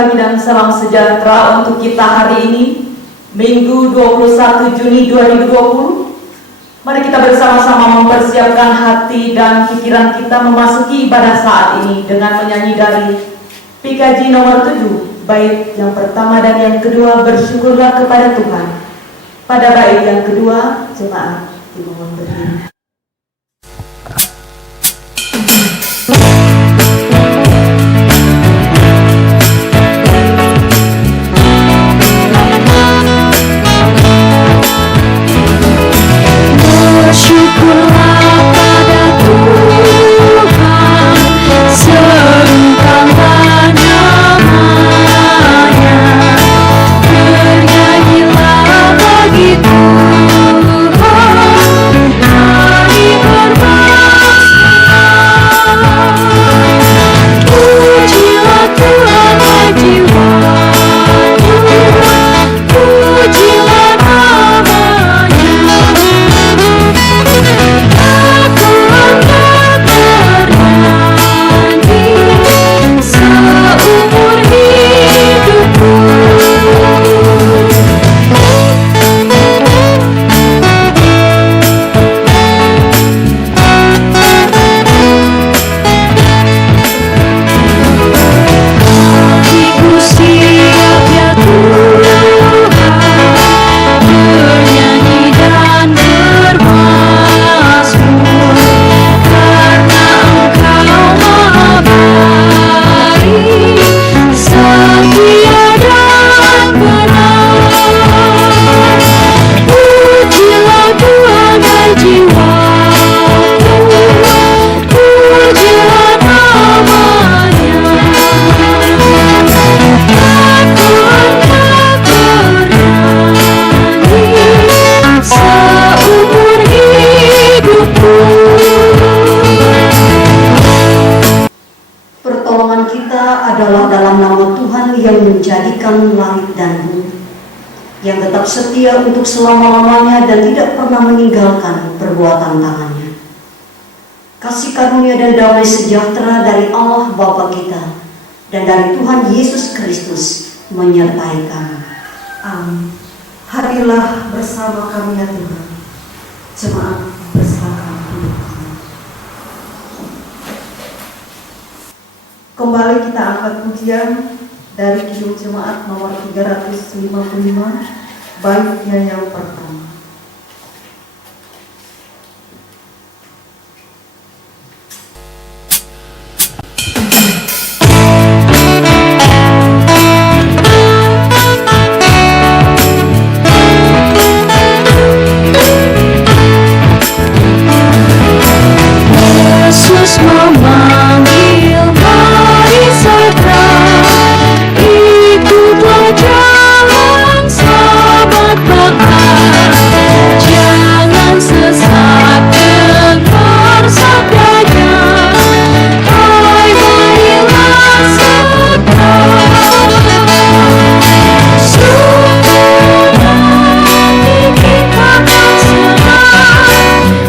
pagi dan salam sejahtera untuk kita hari ini, Minggu 21 Juni 2020. Mari kita bersama-sama mempersiapkan hati dan pikiran kita memasuki ibadah saat ini dengan menyanyi dari PKJ nomor 7, bait yang pertama dan yang kedua, bersyukurlah kepada Tuhan. Pada bait yang kedua, jemaat dimohon berdiri. Menjadikan langit dan bumi, yang tetap setia untuk selama-lamanya dan tidak pernah meninggalkan perbuatan tangannya. Kasih karunia dan damai sejahtera dari Allah Bapa kita dan dari Tuhan Yesus Kristus menyertai kami. Amin. Hadirlah bersama kami ya Tuhan. Jemaat bersilakan duduk. Kembali kita angkat pujian dari Kidung Jemaat nomor 355, baitnya yang pertama. Yesus memanggil, mari segera ikutlah jalan selamat Bapa. Jangan sesat dengar sabdanya, hai marilah segera. Sudah kita terserah,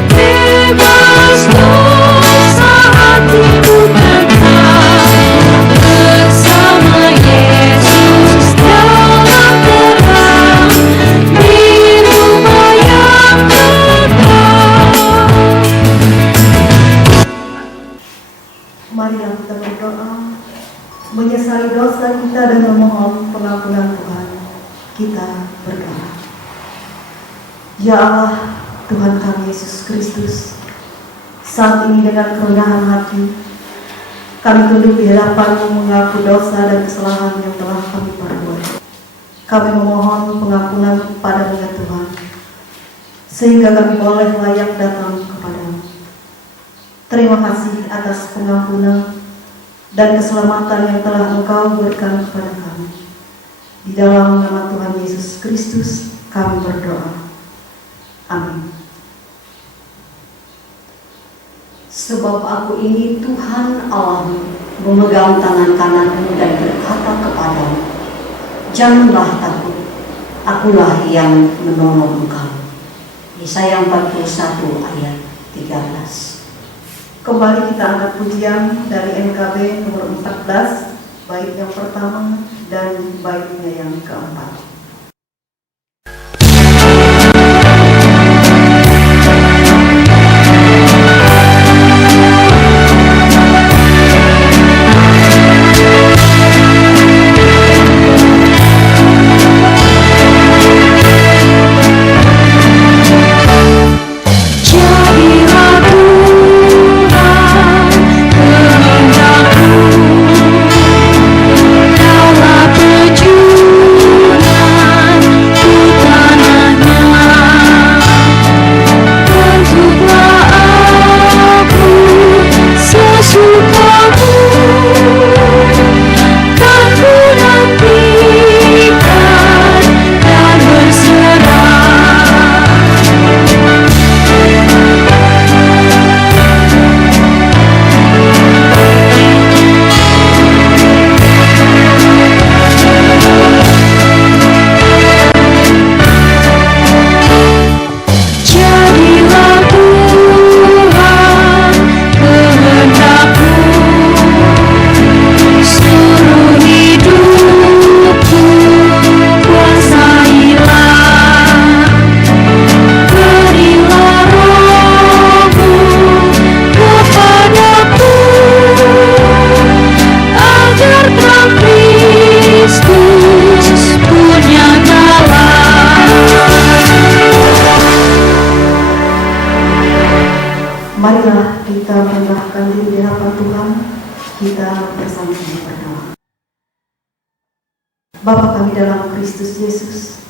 bebas dosa hati bukan bersama Yesus dalam terang di rumah yang kekal. Marilah kita berdoa, menyesali dosa kita dan memohon pengampunan Tuhan. Kita berdoa. Ya Allah, Tuhan kami Yesus Kristus, saat ini dengan kerendahan hati kami tunduk di hadapan-Mu mengaku dosa dan kesalahan yang telah kami perbuat. Kami memohon pengampunan kepada-Mu ya Tuhan, sehingga kami boleh layak datang kepada-Mu. Terima kasih atas pengampunan dan keselamatan yang telah Engkau berikan kepada kami. Di dalam nama Tuhan Yesus Kristus kami berdoa. Amin. Sebab aku ini Tuhan Allahmu, memegang tangan kananmu dan berkata kepadamu, janganlah takut, akulah yang menolong engkau. Yesaya 41 ayat 13. Kembali kita angkat pujian dari NKB nomor 14, bait yang pertama dan baitnya yang keempat. Jadilah Tuhan kehendak-Mu, Kaulah pejunan ku tanahnya. Bentuklah aku sesuka-Mu, kan ku nantikan dan berserah. Jadilah Tuhan kehendak-Mu, seluruh hidupku kuasailah. Berilah Roh-Mu kepadaku, agar terang Kristus pun nyatalah. Marilah kita merendahkan diri di hadapan Tuhan, kita bersama-sama berdoa. Bapa kami dalam Kristus Yesus,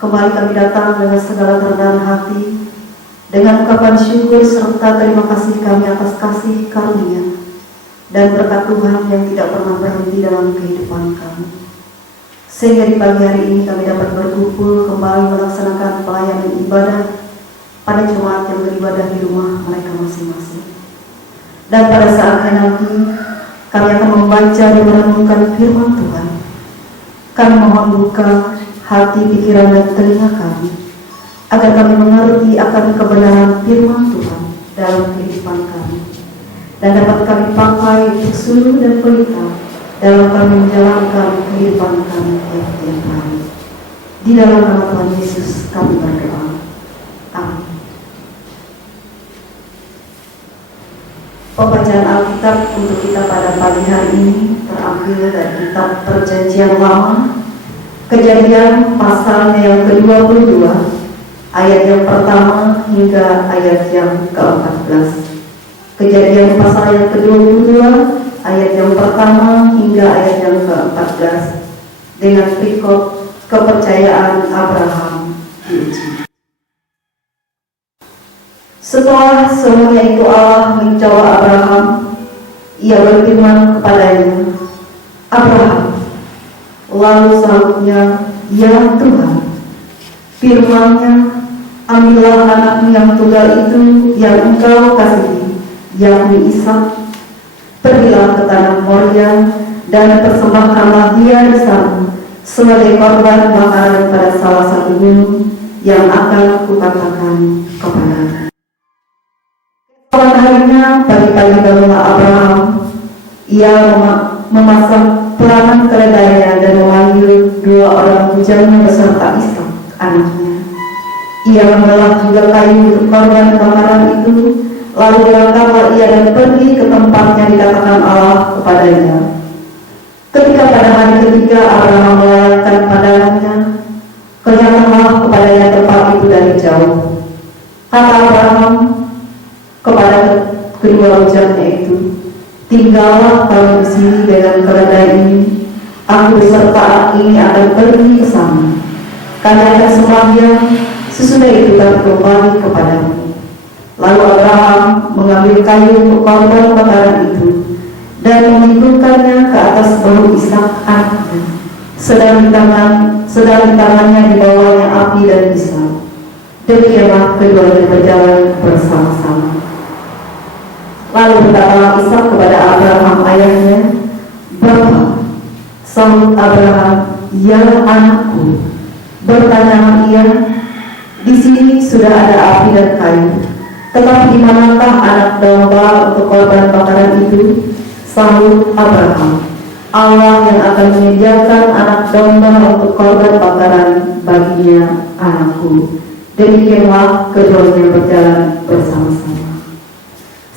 kembali kami datang dengan segala kerendahan hati, dengan ungkapan syukur serta terima kasih kami atas kasih karunia dan berkat Tuhan yang tidak pernah berhenti dalam kehidupan kami. Sehingga di pagi hari ini kami dapat berkumpul kembali melaksanakan pelayanan ibadah pada jemaat yang beribadah di rumah mereka masing-masing. Dan pada saatnya nanti kami akan membaca dan merenungkan firman Tuhan. Kami mohon buka hati, pikiran, dan telinga kami, agar kami mengerti akan kebenaran firman Tuhan dalam kehidupan kami, dan dapat kami pakai untuk suluh dan pelita dalam kami menjalankan kehidupan kami tiap-tiap hari. Di dalam nama Tuhan Yesus kami berdoa. Amin. Pembacaan Alkitab untuk kita pada pagi hari ini terambil dari kitab Perjanjian Lama, Kejadian pasalnya yang ke-22, ayat yang pertama hingga ayat yang ke-14. Kejadian pasal yang ke-22, ayat yang pertama hingga ayat yang ke-14, dengan perikop kepercayaan Abraham diuji. Setelah semuanya itu Allah menjawab Abraham, ia berfirman kepadanya, Abraham. Lalu sahutnya, ya Tuhan. Firman-Nya, ambillah anakmu yang tunggal itu yang engkau kasihi, yakni Ishak. Pergilah ke tanah Moria dan persembahkanlah dia di sana sebagai korban bakaran pada salah satu gunung yang akan kukatakan kepadamu. Keesokan harinya, pagi-pagi bangunlah Abraham. Ia memasang pelanan keledainya dan memanggil 2 orang bujangnya beserta Ishak anaknya. Ia membelah juga kayu untuk korban bakaran itu, lalu berangkatlah ia dan pergi ke tempat yang dikatakan Allah kepadanya. Ketika pada hari ketiga Abraham melayangkan pandangannya, kelihatalah kepadanya tempat itu dari jauh. Kata Abraham kepada kedua bujangnya itu, tinggallah kamu di sini dengan keledai ini. Aku beserta anak ini akan pergi ke sana. Kami akan sembahyang, sesudah itu kami kembali kepadamu. Lalu Abraham mengambil kayu untuk korban bakaran itu dan memikukannya ke atas bahu Ishak anaknya. Sedang di tangannya dibawanya api dan pisau. Demikianlah keduanya berjalan bersama-sama. Lalu berkatalah Ishak kepada Abraham ayahnya, Bapa. Sahut Abraham, ya anakku. Bertanyalah ia, di sini sudah ada api dan kayu, tetapi di manakah anak domba untuk korban bakaran itu? Sahut Abraham, Allah yang akan menyediakan anak domba untuk korban bakaran baginya, anakku. Demikianlah keduanya berjalan bersama-sama.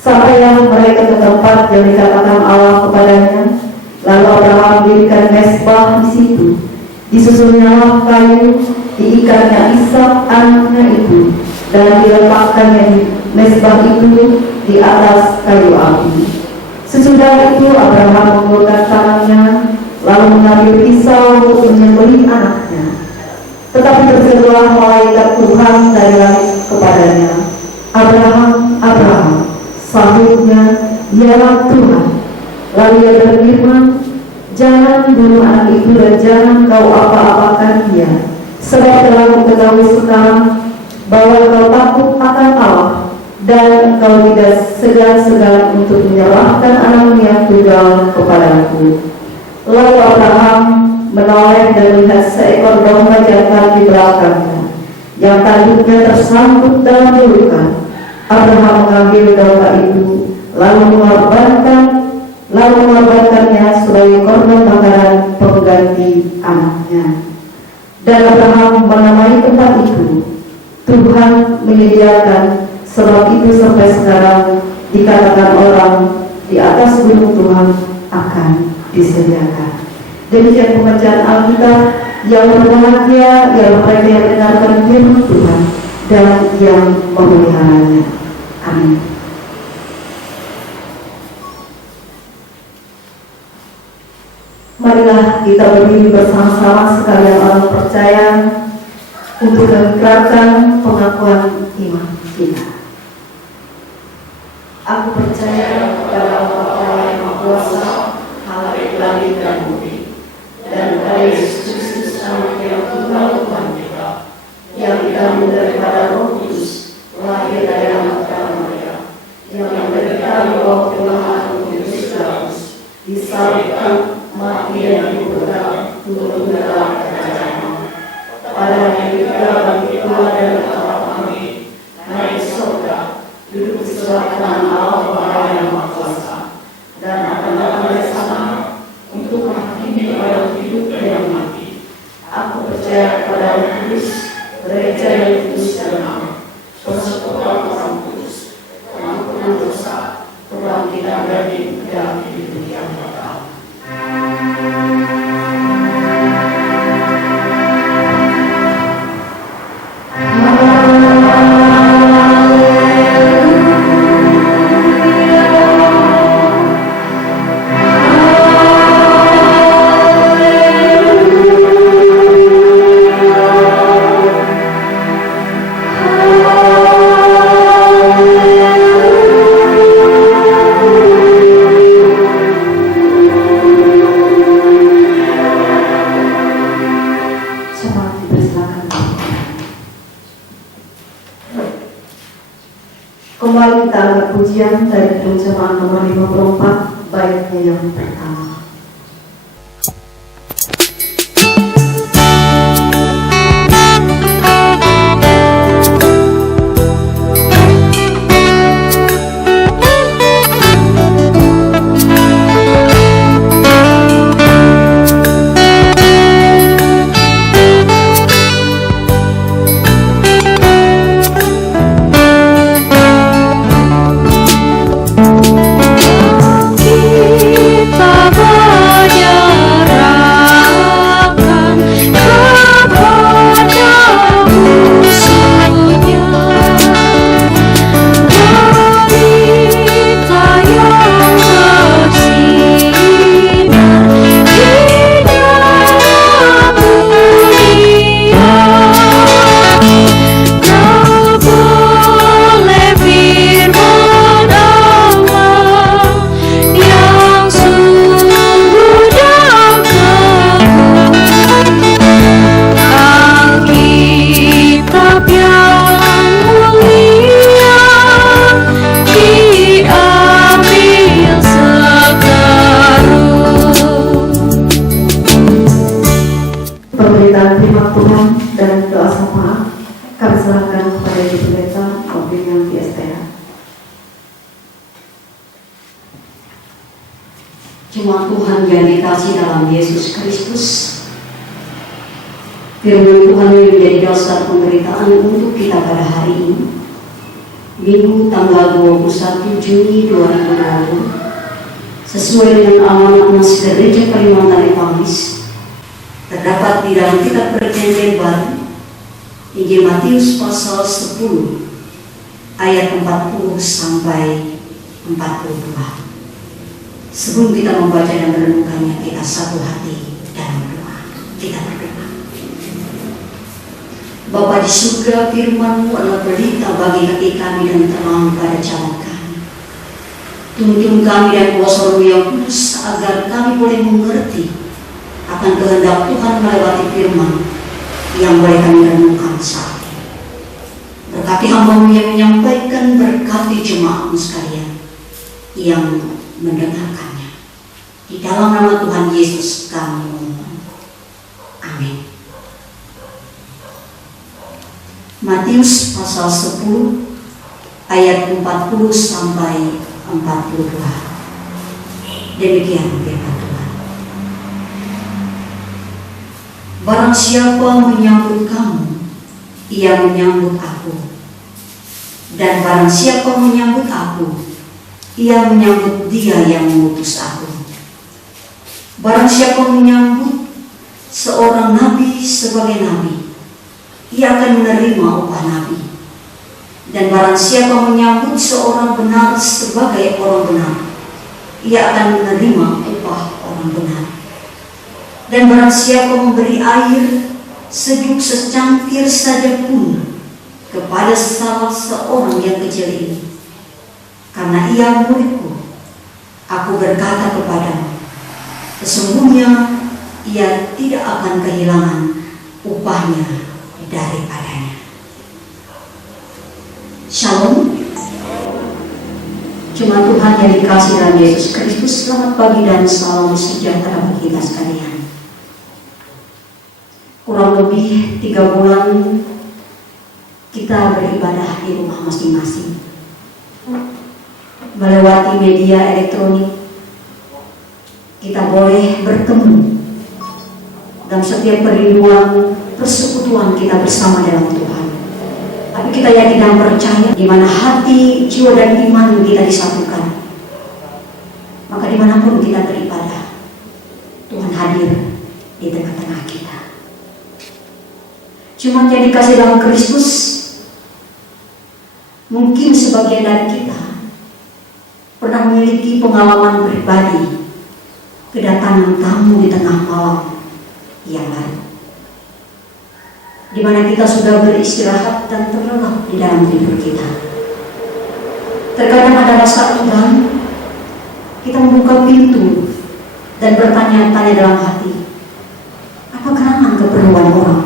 Sampailah mereka ke tempat yang dikatakan Allah kepadanya. Lalu Abraham mendirikan mezbah di situ. Disusunnya kayu, diikatnya Ishak anaknya itu, dan diletakkannya di mezbah itu di atas kayu api. Sesudah itu Abraham mengulurkan tangannya, lalu mengambil pisau untuk menyembelih anaknya. Tetapi terserulah malaikat Tuhan dari langit kepadanya, "Abraham, Abraham." Sahutnya, "Ialah Tuhan." Lalu ia berfirman, "Jangan bunuh anak itu dan jangan kau apa-apakan dia, sebab telah kuketahui sekarang bahwa kau takut akan Allah, dan kau tidak segan-segan untuk menyerahkan anakmu yang tunggal kepadaku." Lalu Abraham menoleh dan melihat seekor domba jantan di belakangnya, yang tanduknya tersangkut dalam belukan. Abraham mengambil domba itu, lalu mengorbankannya sebagai korban bakaran pengganti anaknya. Dan Abraham menamai tempat itu, "Tuhan menyediakan." Sebab itu sampai sekarang dikatakan orang, di atas gunung Tuhan akan disediakan. Demikian pembacaan Alkitab. Yang berbahagia ialah mereka yang mendengarkan firman Tuhan dan yang memeliharanya. Amin. Marilah kita berdiri bersama-sama sekalian orang percaya untuk mengikrarkan pengakuan iman kita. Aku percaya kepada Allah yang Maha Kuasa, Khalik langit dan bumi, dan kepada Yesus Kristus Anak yang tunggal Tuhan kita, yang dikandung daripada Roh Kudus, lahir dari anak Maria, yang menderita di bawah pengalaman Pontius Pilatus, disalibkan, mati dan dikuburkan, turun ke dalam kerajaan. Pada hari ketiga bangkit keluar dari tempat kami, naik ke surga, duduk di sebelah kanan Allah Bapa yang Maha Kuasa, dan akan datang dari sana untuk menghakimi orang hidup dan yang mati. Aku percaya kepada Roh Kudus, gereja yang kudus dan aman, persekutuan orang kudus, pengampunan dosa, kebangkitan dari dalam hidup yang kekal. Kembali kita angkat pujian dari pencemahan nomor 54, baitnya yang pertama. Cuma Tuhan yang dikasih dalam Yesus Kristus. Firman Tuhan yang menjadi dasar pemberitaan untuk kita pada hari ini, Minggu tanggal 21 Juni 2020, sesuai dengan amanat Mas Gereja Kalimantan Evangelis, terdapat di dalam kitab Perjanjian Baru, Injil Matius pasal 10 ayat 40 sampai 42. Sebelum kita membaca dan merenungkannya, kita satu hati dan berdoa. Kita berdoa. Bapa di surga, firman-Mu adalah berita bagi hati kami dan terang pada jalan kami. Tuntun kami dan kuasa Roh yang kudus agar kami boleh mengerti akan kehendak Tuhan melewati firman yang boleh kami renungkan saat ini. Berkati hamba-Mu yang menyampaikan, berkati jemaat-Mu sekalian yang mendengarkannya. Di dalam nama Tuhan Yesus kami mohon. Amin. Matius pasal 10 ayat 40 sampai 42. Demikian firman Tuhan. Barang siapa menyambut kamu, ia menyambut aku. Dan barang siapa menyambut aku, ia menyambut Dia yang mengutus aku. Barang siapa menyambut seorang nabi sebagai nabi, ia akan menerima upah nabi. Dan barang siapa menyambut seorang benar sebagai orang benar, ia akan menerima upah orang benar. Dan barang siapa memberi air sejuk secangkir saja pun kepada salah seorang yang kecil ini, karena ia muridku, aku berkata kepadamu, sesungguhnya ia tidak akan kehilangan upahnya daripadanya. Shalom. Cuma Tuhan yang dikasih dalam Yesus Kristus, selamat pagi dan salam sejahtera bagi kita sekalian. Kurang lebih 3 bulan kita beribadah di rumah masing-masing, melewati media elektronik. Kita boleh bertemu dalam setiap perinduan persekutuan kita bersama dalam Tuhan. Tapi kita yakin dan percaya, di mana hati, jiwa dan iman kita disatukan, maka dimanapun kita beribadah, Tuhan hadir di tengah-tengah kita. Cuma yang dikasih dalam Kristus, mungkin sebagian dari kita pernah memiliki pengalaman pribadi kedatangan tamu di tengah malam yang lalu, di mana kita sudah beristirahat dan terlelap di dalam tidur kita. Terkadang ada rasa enggan, kita membuka pintu dan bertanya-tanya dalam hati, apa gerangan keperluan orang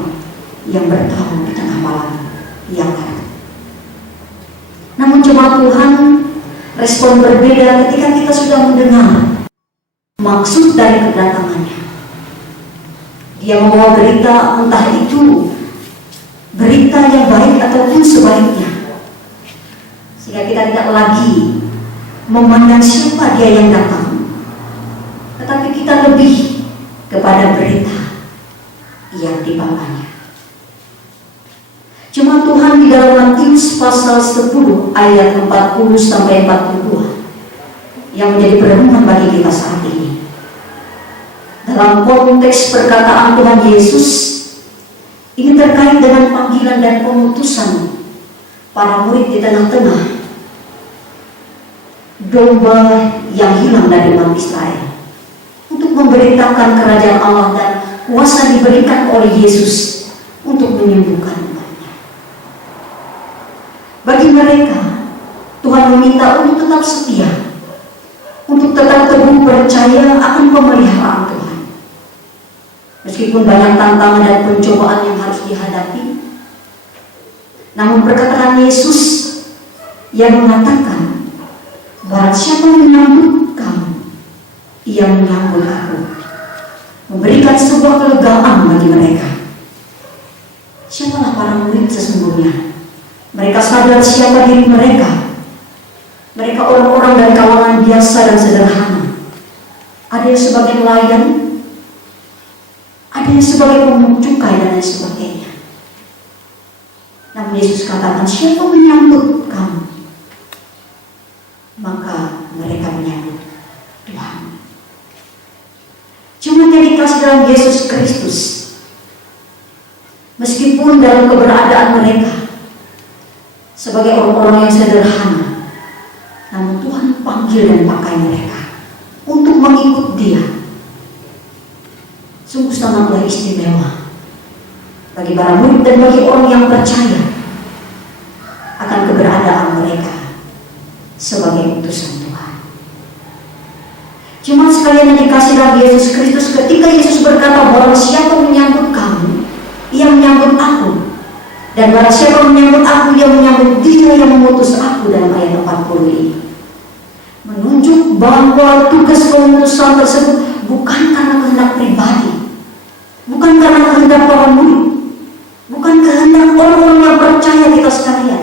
yang bertamu di tengah malam yang lalu. Namun coba Tuhan respon berbeda ketika kita sudah mendengar maksud dari kedatangannya. Dia membawa berita, entah itu berita yang baik ataupun sebaliknya, sehingga kita tidak lagi memandang siapa dia yang datang, tetapi kita lebih kepada berita yang dibawanya. Cuma Tuhan di dalam Matius pasal 10 ayat 40 sampai 42 yang menjadi perenungan bagi kita saat ini. Dalam konteks perkataan Tuhan Yesus, ini terkait dengan panggilan dan pengutusan para murid di tengah-tengah domba yang hilang dari umat Israel, untuk memberitakan kerajaan Allah dan kuasa diberikan oleh Yesus untuk menyembuhkan umatnya. Bagi mereka, Tuhan meminta untuk tetap setia, untuk tetap teguh percaya akan pemeliharaan Tuhan. Meskipun banyak tantangan dan pencobaan yang harus dihadapi, namun perkataan Yesus yang mengatakan, barang siapa menyambut kamu, ia menyambut aku, memberikan sebuah kelegaan bagi mereka. Siapalah para murid sesungguhnya? Mereka sadar siapa diri mereka. Mereka orang-orang dari kalangan biasa dan sederhana. ada yang sebagai nelayan, ada yang sebagai pemungut cukai dan lain sebagainya. Namun Yesus katakan, siapa menyambut kamu? Maka mereka menyambut Tuhan. Cuma yang dikasih dalam Yesus Kristus, meskipun dalam keberadaan mereka sebagai orang-orang yang sederhana, namun Tuhan panggil dan pakai mereka untuk mengikut Dia. Sungguh sangatlah istimewa bagi para murid dan bagi orang yang percaya akan keberadaan mereka sebagai utusan Tuhan. Jemaat sekalian yang dikasih dalam Yesus Kristus, ketika Yesus berkata, barang siapa menyambut kamu, ia menyambut aku, dan barang siapa menyambut aku, ia menyambut Dia yang mengutus aku, dalam ayat 40 ini, menunjuk bahwa tugas pengutusan tersebut bukan karena kehendak pribadi, bukan karena kehendak para murid, bukan kehendak orang-orang yang percaya kita sekalian,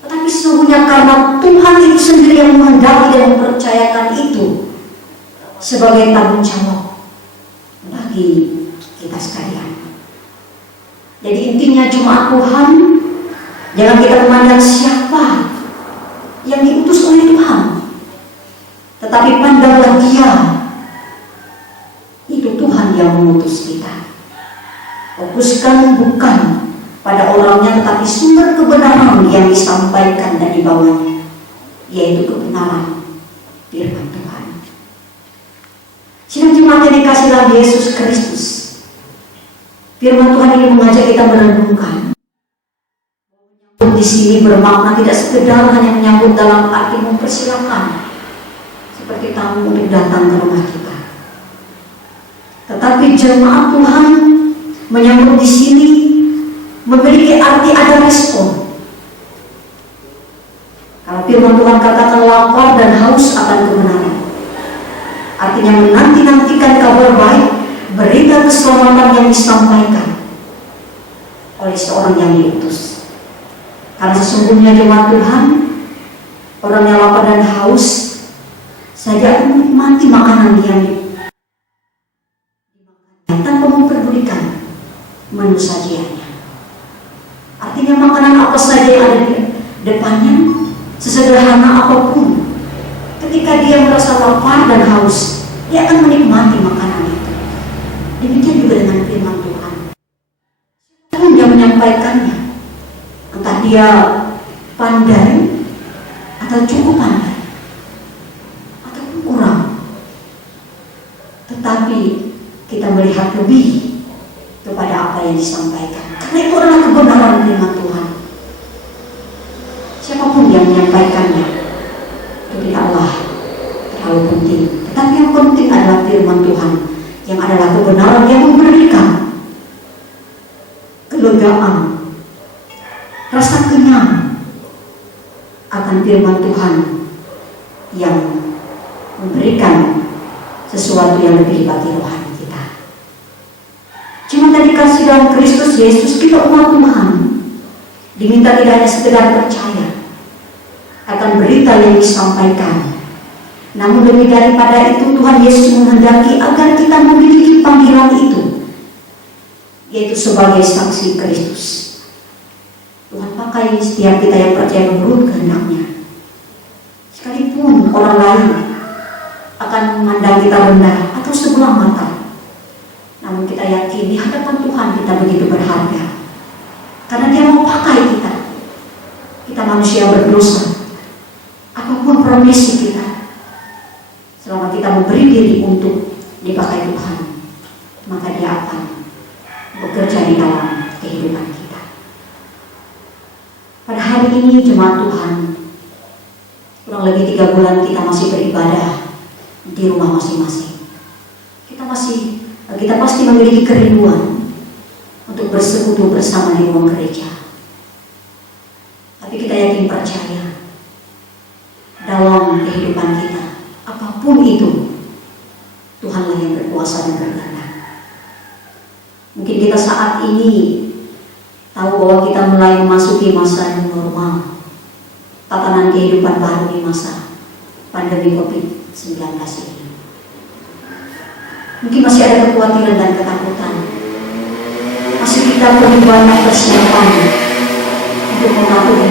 tetapi sesungguhnya karena Tuhan itu sendiri yang menghendaki dan mempercayakan itu sebagai tanggung jawab bagi kita sekalian. Jadi intinya jemaat Tuhan, jangan kita memandang siapa yang diutus oleh Tuhan, tetapi pandanglah Dia, itu Tuhan yang mengutus kita. Fokuskan bukan pada orangnya, tetapi sumber kebenaran yang disampaikan dan dibawanya, yaitu kebenaran firman Tuhan. Sidang jemaat yang dikasih dalam Yesus Kristus, firman Tuhan ini mengajak kita merenungkan. Di sini bermakna tidak sekedar hanya menyambut dalam arti mempersilakan seperti tamu untuk datang ke rumah kita, tetapi jemaat Tuhan menyambut di sini memiliki arti ada respon. Kalau firman Tuhan katakan lapar dan haus akan kebenaran, artinya menanti-nantikan kabar baik, berita keselamatan yang disampaikan oleh seorang yang diutus. Karena sesungguhnya jemaat Tuhan, orang yang lapar dan haus saja akan menikmati makanan yang dimakan tanpa memperdulikan menu sajiannya. Artinya makanan apa saja yang ada di depannya, sesederhana apapun, ketika dia merasa lapar dan haus, dia akan menikmati makanan itu. Demikian juga dengan firman Tuhan. Siapapun yang menyampaikannya, entah dia pandai atau cukup pandai ataupun kurang, tetapi kita melihat lebih kepada apa yang disampaikan, karena itu adalah kebenaran firman Tuhan. Siapapun yang menyampaikannya itu tidaklah terlalu penting, tetapi yang penting adalah firman Tuhan yang adalah kebenaran yang memberikan kelegaan, rasa kenyang akan firman Tuhan yang memberikan sesuatu yang lebih bagi rohani kita. Cuma tadi kasih dalam Kristus Yesus, kita umat Tuhan diminta tidak hanya sekedar percaya akan berita yang disampaikan, namun lebih daripada itu Tuhan Yesus menghendaki agar kita memiliki panggilan itu, yaitu sebagai saksi Kristus. Tuhan pakai setiap kita yang percaya menurut kehendak-Nya. Sekalipun orang lain akan memandang kita rendah atau sebelah mata, namun kita yakin di hadapan Tuhan kita begitu berharga, karena Dia mau pakai kita. Kita manusia berdosa, apapun profesi kita, selama kita memberi diri untuk dipakai Tuhan, maka Dia akan bekerja di dalam kehidupan kita. Pada hari ini jemaat Tuhan, kurang lebih 3 bulan kita masih beribadah di rumah masing-masing. Kita pasti memiliki kerinduan untuk bersekutu bersama di ruang gereja. Tapi kita yakin percaya dalam kehidupan kita, apapun itu, Tuhanlah yang berkuasa dan berkehendak. Mungkin kita saat ini tahu bahwa kita mulai memasuki masa yang normal, tatanan kehidupan baru di masa pandemi COVID-19 ini. Mungkin masih ada kekhawatiran dan ketakutan. Masih kita perlu banyak persiapan untuk mematuhi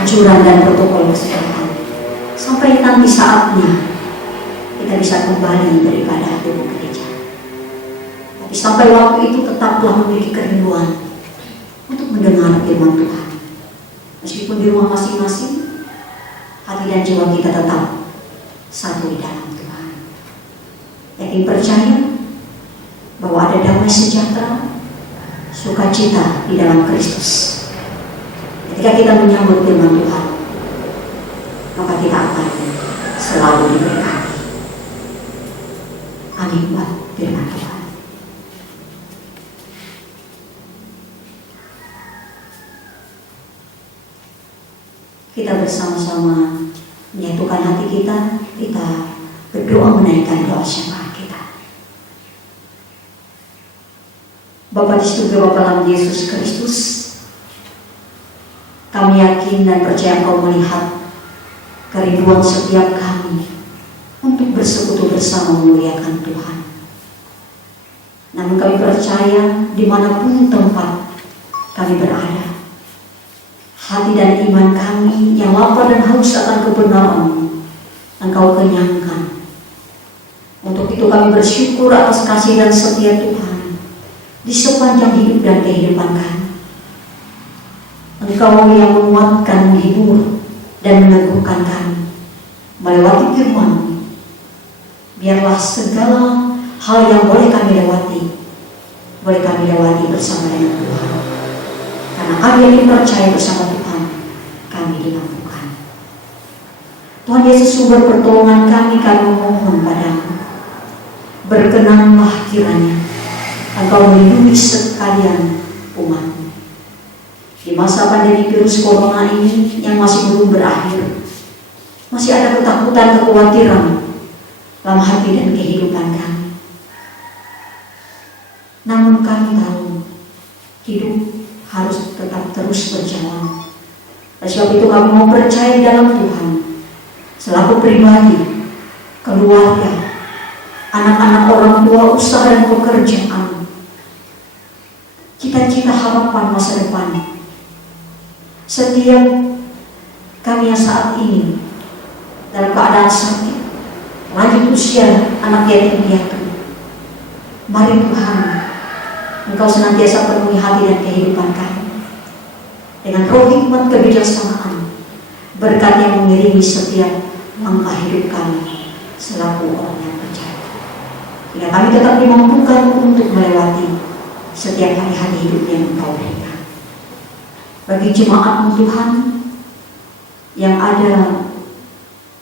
anjuran dan protokol kesehatan. Sampai nanti saatnya kita bisa kembali daripada tubuh gereja. Tapi sampai waktu itu tetaplah memiliki kerinduan untuk mendengar firman Tuhan. Meskipun di rumah masing-masing, hati dan jiwa kita tetap satu di dalam Tuhan. Yakin percaya bahwa ada damai sejahtera, sukacita di dalam Kristus. Ketika kita menyambut firman Tuhan, maka kita akan selalu diberkati. Amin buat firman Tuhan. Kita bersama-sama menyatukan hati kita berdoa menaikkan doa syafaat kita. Bapa di surga, Bapa dalam Yesus Kristus, kami yakin dan percaya Engkau melihat kerinduan setiap kami untuk bersekutu bersama memuliakan Tuhan. Namun kami percaya dimanapun tempat kami berada, hati dan iman kami yang lapar dan haus akan kebenaran Engkau kenyangkan. Untuk itu kami bersyukur atas kasih dan setia Tuhan di sepanjang hidup dan kehidupan kami. Engkau yang menguatkan, menghibur, dan meneguhkan kami melewati firman. Biarlah segala hal yang boleh kami lewati bersama dengan Tuhan. Karena kami yang percaya bersama Tuhan, kami dimampukan. Tuhan Yesus, sumber pertolongan kami memohon padamu. Berkenanlah kiranya Engkau melindungi sekalian umat-Mu. Di masa pandemi virus corona ini yang masih belum berakhir, masih ada ketakutan, kekhawatiran dalam hati dan kehidupan kami. Namun kami tahu hidup harus tetap terus berjalan. Oleh sebab itu kami mau percaya dalam Tuhan, selaku pribadi, keluarga, anak-anak, orang tua, usaha dan pekerjaan, cita-cita, harapan masa depan. Setiap kami yang saat ini dalam keadaan sakit, lanjut usia, anak yatim piatu, mari Tuhan, Engkau senantiasa penuhi hati dan kehidupan kami dengan roh hikmat kebijaksanaan, berkat yang mengiringi setiap langkah hidup kami selaku orang yang percaya. Hingga kami tetap dimampukan untuk melewati setiap hari-hari hidup yang Engkau berikan. Bagi jemaat Tuhan yang ada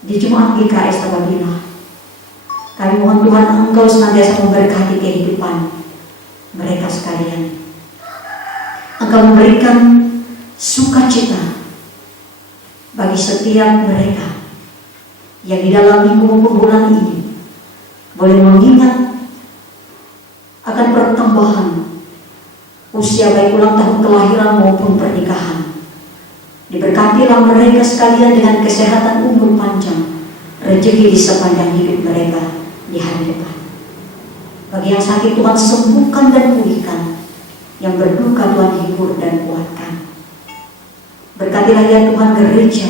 di Jemaat GKS Tababila, kami mohon Tuhan Engkau senantiasa memberkati kehidupan mereka sekalian. Engkau memberikan sukacita bagi setiap mereka yang di dalam minggu maupun bulan ini boleh mengingat akan pertambahan usia baik ulang tahun kelahiran maupun pernikahan. Diberkatilah mereka sekalian dengan kesehatan, umur panjang, rezeki di sepanjang hidup mereka di hari depan. Bagi yang sakit Tuhan sembuhkan dan pulihkan, yang berduka Tuhan hibur dan kuatkan. Berkatilah ya Tuhan gereja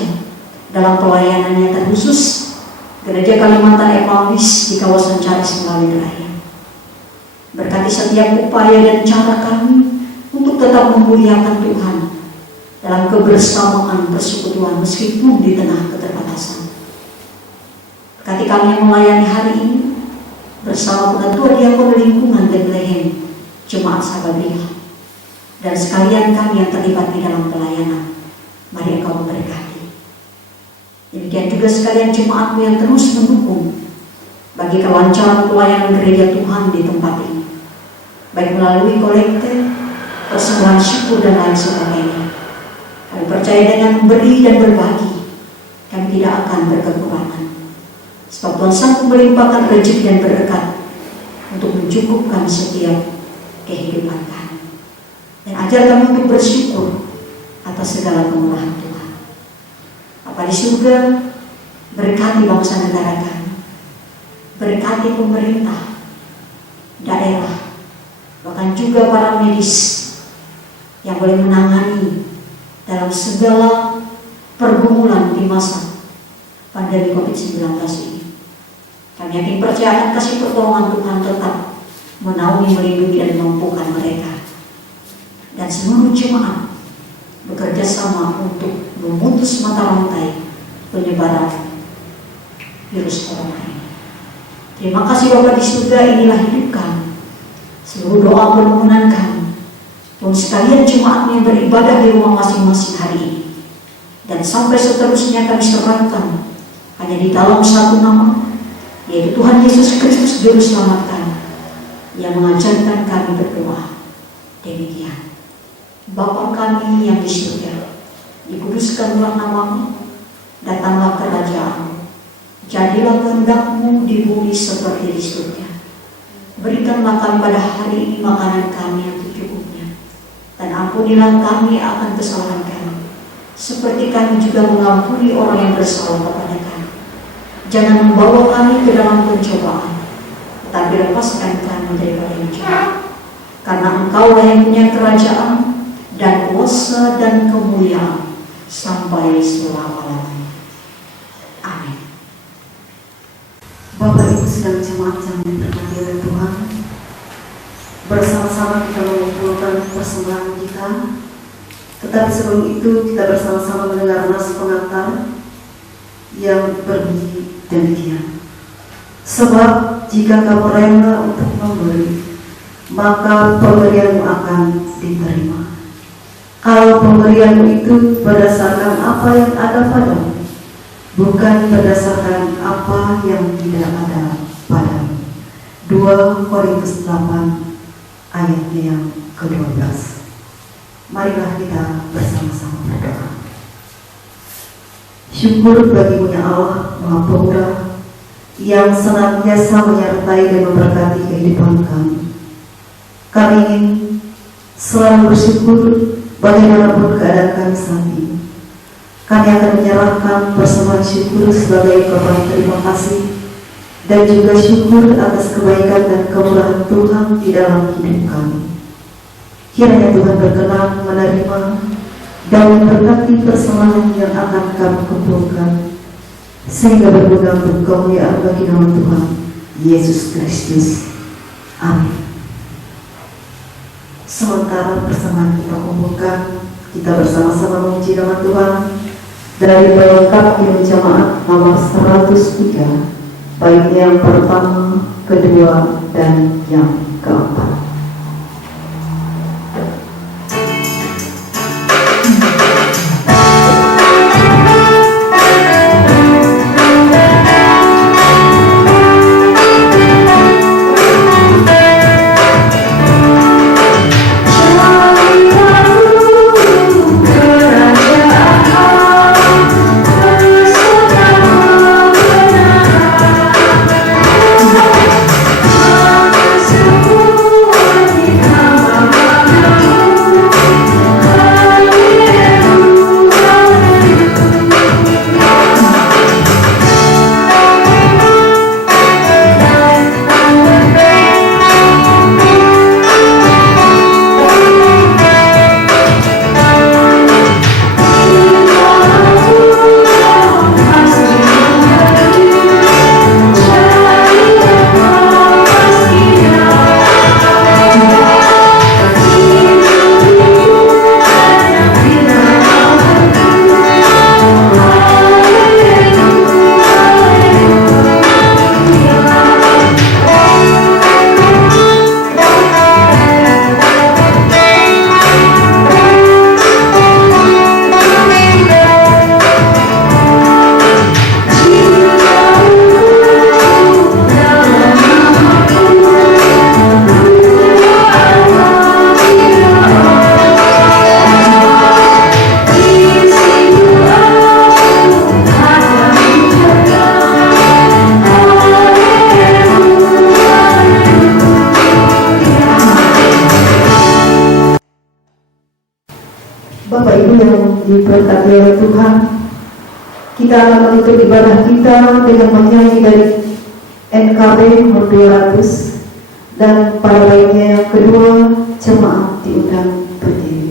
dalam pelayanannya, terkhusus Gereja Kalimantan Emmaus di kawasan Caris Melawi Raya. Berkati setiap upaya dan cara kami untuk tetap memuliakan Tuhan dalam kebersamaan persekutuan meskipun di tengah keterbatasan. Berkati kami yang melayani hari ini bersama Ketua Diakon Lingkungan dan Bethlehem Jemaat Sababila dan sekalian kami yang terlibat di dalam pelayanan. Mari Engkau memberkati. Demikian juga sekalian jemaat-Mu yang terus mendukung bagi kelancaran pelayanan gereja Tuhan di tempat ini, baik melalui kolekte, persembahan syukur dan lain sebagainya. Kami percaya dengan memberi dan berbagi, kami tidak akan berkekurangan. Sebab Tuhan sanggup melimpahkan rezeki dan berkat untuk mencukupkan setiap kehidupan kami. Dan ajar kami untuk bersyukur atas segala kemurahan Tuhan. Bapa di surga, berkati bangsa negara kami, berkati pemerintah, daerah, bahkan juga para medis yang boleh menangani dalam segala pergumulan di masa pandemi COVID-19 ini. Kami yakin percaya akan kasih pertolongan Tuhan tetap menaungi, melindungi, dan memampukan mereka. Dan seluruh jemaat bekerja sama untuk memutus mata rantai penyebaran virus corona ini. Terima kasih Bapa di surga, inilah hidup kami. Seluruh doa permohonan kami pun sekalian jemaat yang beribadah di rumah masing-masing hari ini, dan sampai seterusnya kami serahkan hanya di dalam satu nama, yaitu Tuhan Yesus Kristus Juru Selamat kami, yang mengajarkan kami berdoa demikian: Bapa kami yang di surga, dikuduskanlah namamu, datanglah kerajaan-Mu, jadilah kehendak-Mu di bumi seperti di surga. Berikanlah kami pada hari ini makanan kami yang secukupnya, dan ampunilah kami akan kesalahan kami, seperti kami juga mengampuni orang yang bersalah kepada kami. Jangan membawa kami ke dalam pencobaan, tetapi lepaskan kami daripada yang jahat. Karena Engkaulah yang punya kerajaan dan kuasa dan kemuliaan sampai selama-lamanya. Amin. Bapak Ibu sedang jemaat yang diberkati oleh Tuhan, bersama-sama kita mengumpulkan persembahan kita. Tetapi sebelum itu kita bersama-sama mendengar nas pengantar yang berbunyi demikian: sebab jika kamu rela untuk memberi, maka pemberianmu akan diterima. Kalau pemberianmu itu berdasarkan apa yang ada padamu, bukan berdasarkan apa yang tidak ada padamu. 2 Korintus 8 ayatnya yang ke-12. Marilah kita bersama-sama berdoa. Syukur bagi-Mu ya Allah Maha Pemurah, yang senantiasa menyertai dan memberkati kehidupan kami. Kami ingin selalu bersyukur bagaimanapun keadaan kami saat ini. Kami akan menyerahkan persembahan syukur sebagai korban terima kasih dan juga syukur atas kebaikan dan kemurahan Tuhan di dalam hidup kami. Kiranya Tuhan berkenan menerima dan memberkati persembahan yang akan kami kumpulkan, sehingga berguna untuk kemuliaan bagi nama Tuhan Yesus Kristus. Amin. Sementara persembahan kita kumpulkan, kita bersama-sama memuji nama Tuhan dari pelengkap Himne Jemaat nomor 103, baik yang pertama, kedua, dan yang keempat. Bapak Ibu yang diberkati oleh Tuhan, kita akan menutup ibadah kita dengan menyanyi dari NKB nomor 200 Dan pada baiknya yang kedua, jemaat diundang berdiri.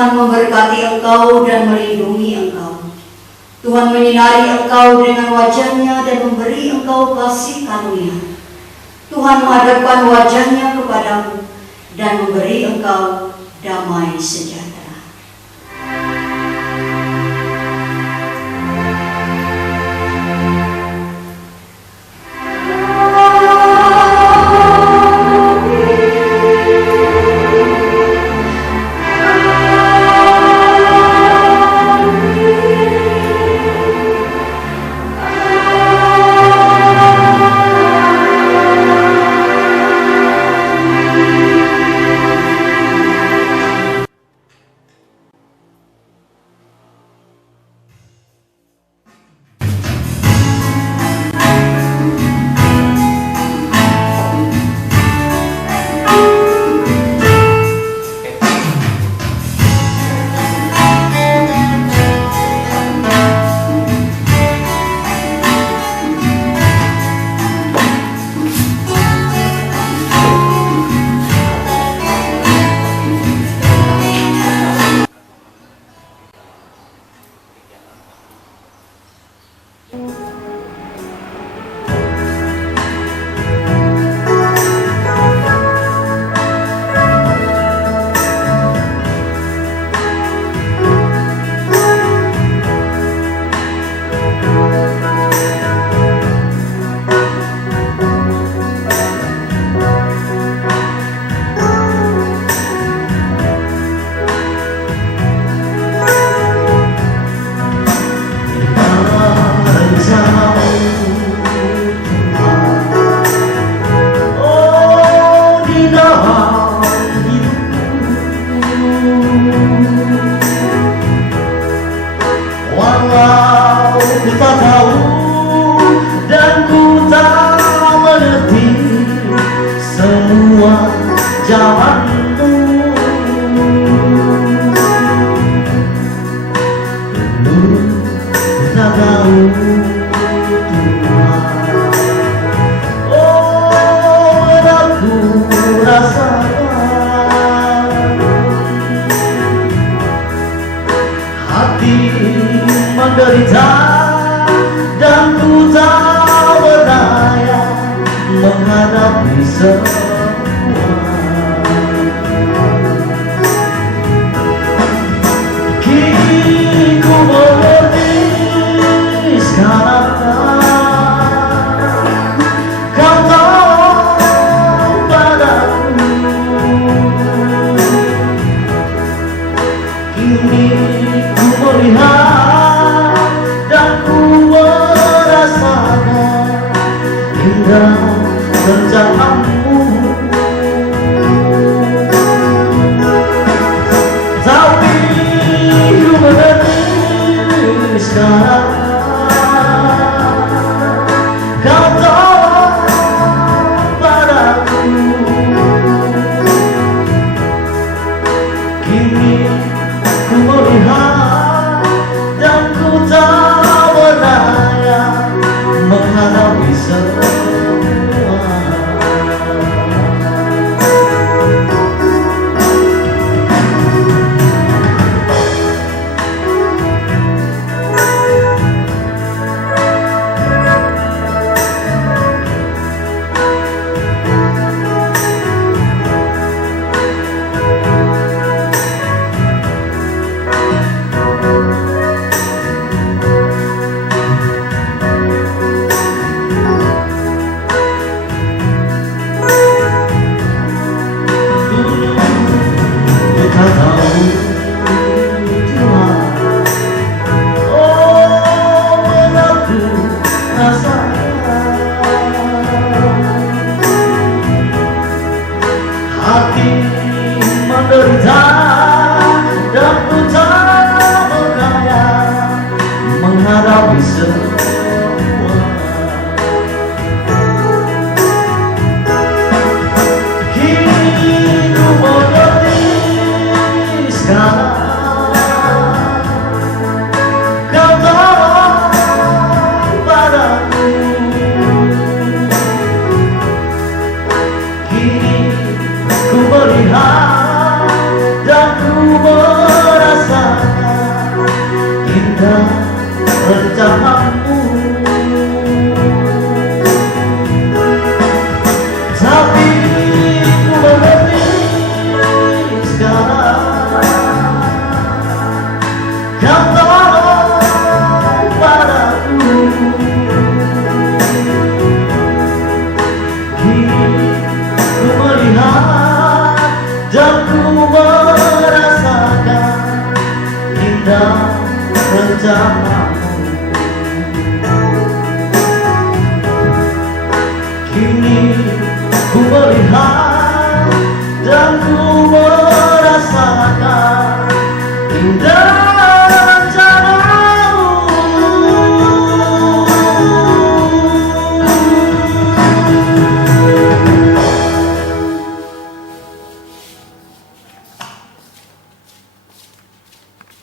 Tuhan memberkati engkau dan melindungi engkau. Tuhan menyinari engkau dengan wajah-Nya dan memberi engkau kasih karunia. Tuhan menghadapkan wajah-Nya kepadamu dan memberi engkau damai sejahtera. semua. Kini ku mengerti sekarang kau tahu padaku. Kini ku melihat dan ku merasakan indah rencanamu. Tapi ku mengerti sekarang kau tahu padaku. Kini ku melihat dan ku tak berdaya menghadapi semua. Kau tahu Tuhan, oh mengaku rasakan hati menderita dan ku tak berdaya menghadapi semua.